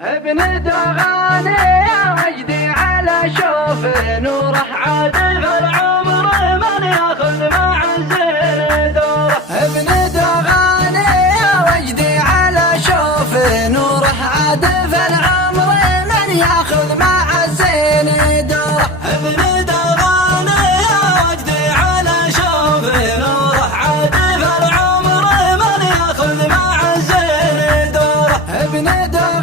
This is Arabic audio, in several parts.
ابن دغاني يا وجدي على شوف نوره عادل العمر من ياخذ مع الزين دوره. ابن دغاني يا وجدي على شوف نوره عادل العمر من ياخذ مع الزين دوره. ابن دغاني يا وجدي على شوف نوره عادل العمر من ياخذ مع الزين دوره. ابن دغاني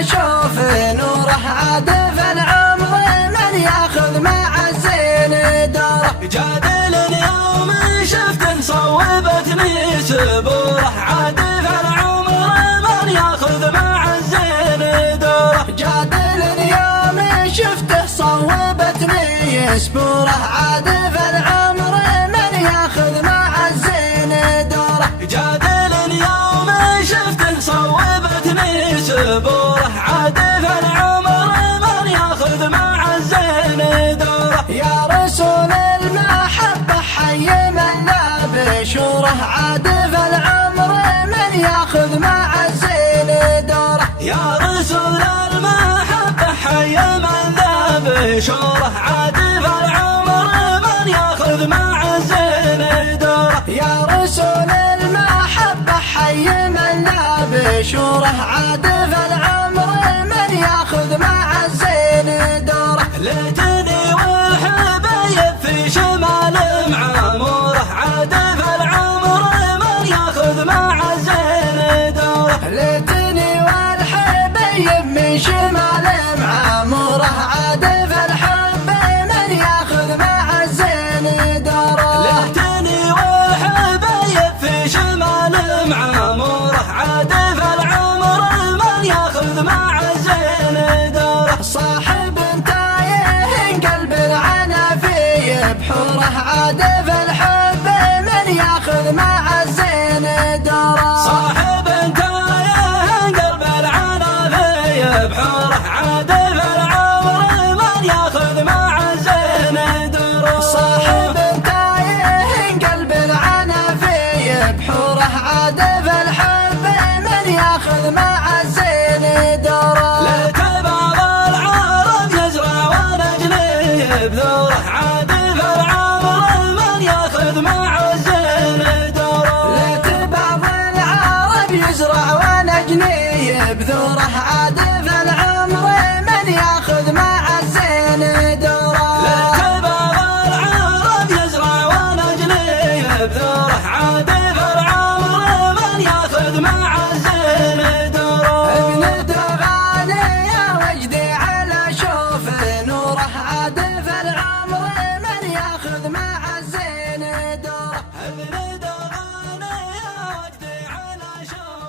شوف نوره عادف العمر من ياخذ مع الزين دوره. جادل اليوم شفته صوبتني سبوره عادف العمر من ياخذ مع الزين دوره. جادل اليوم شفته صوبتني سبوره عادف العمر من ياخذ مع الزين دوره. جادل اليوم شفته صوبتني سبوره عادف العمر من ياخذ مع الزين دوره. يا رسول المحبة حي من لا بشوره عادف العمر من ياخذ مع الزين دوره. يا رسول المحبة حي من لا بشوره عادف العمر من ياخذ مع الزين دوره. يا رسول المحبة حي من لا بشوره عادف العمر من ياخذ مع الزين دوره. ليتني والحبايب في شمال معموره عادف العمر من ياخذ مع الزين دوره. ليتني والحبايب من شمال معموره عادف الحب من ياخذ مع الزين دوره. ليتني والحبايب في شمال معموره عادف العمر من ياخذ مع الزين دوره. صاحب تايه قلب العنفي بحوره عادف الحب من ياخذ مع الزين دوره. صاحب تايه قلب العنفي بحوره عادف العمر من ياخذ مع الزين دوره. صاحب تايه قلب العنفي بحوره عادف الحب من ياخذ مع الزين دوره. ليت بعض العرب يزرع ونجنيه بذوره عادف العمر من ياخذ مع الزين دوره. ليت بعض العرب يزرع ونجنيه بذوره عادف العمر من ياخذ مع الزين دوره. ليت بعض العرب يزرع ونجنيه بذوره عادف العمر من ياخذ مع الزين دوره. ابن دغاني يا وجدي على شوف نوره عادف العمر من ياخذ مع الزين دوره. ابن دغاني يا وجدي على شوف